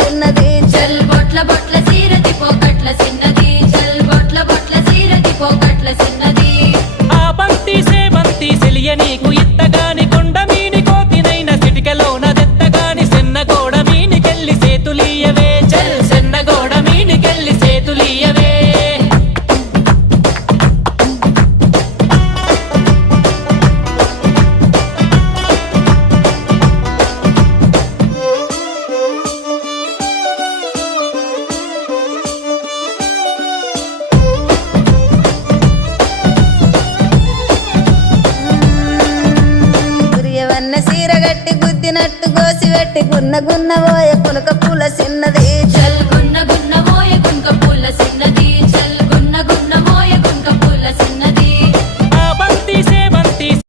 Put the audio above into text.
చిన్నది చల్ బొట్ల బొట్ల సీరది పోకట్ల చిన్నది చల్ బొట్ల బొట్ల సీరది పోకట్ల చిన్నది ఆ బంతి సేబంతి సెలియ నీకు ఇత్తగాని కొండ మీని కోతినైన సిటికలోన దెత్తగాని సెన్నగోడ మీనికెళ్ళి సేతులీయవే చల్ సెన్నగోడ మీనికెళ్ళి సేతులీయవే గురియవన్న సీర గట్టి గుద్దినట్టు గోసి పెట్టి గున్న గున్న పోయే పులక పూల చిన్నది చల్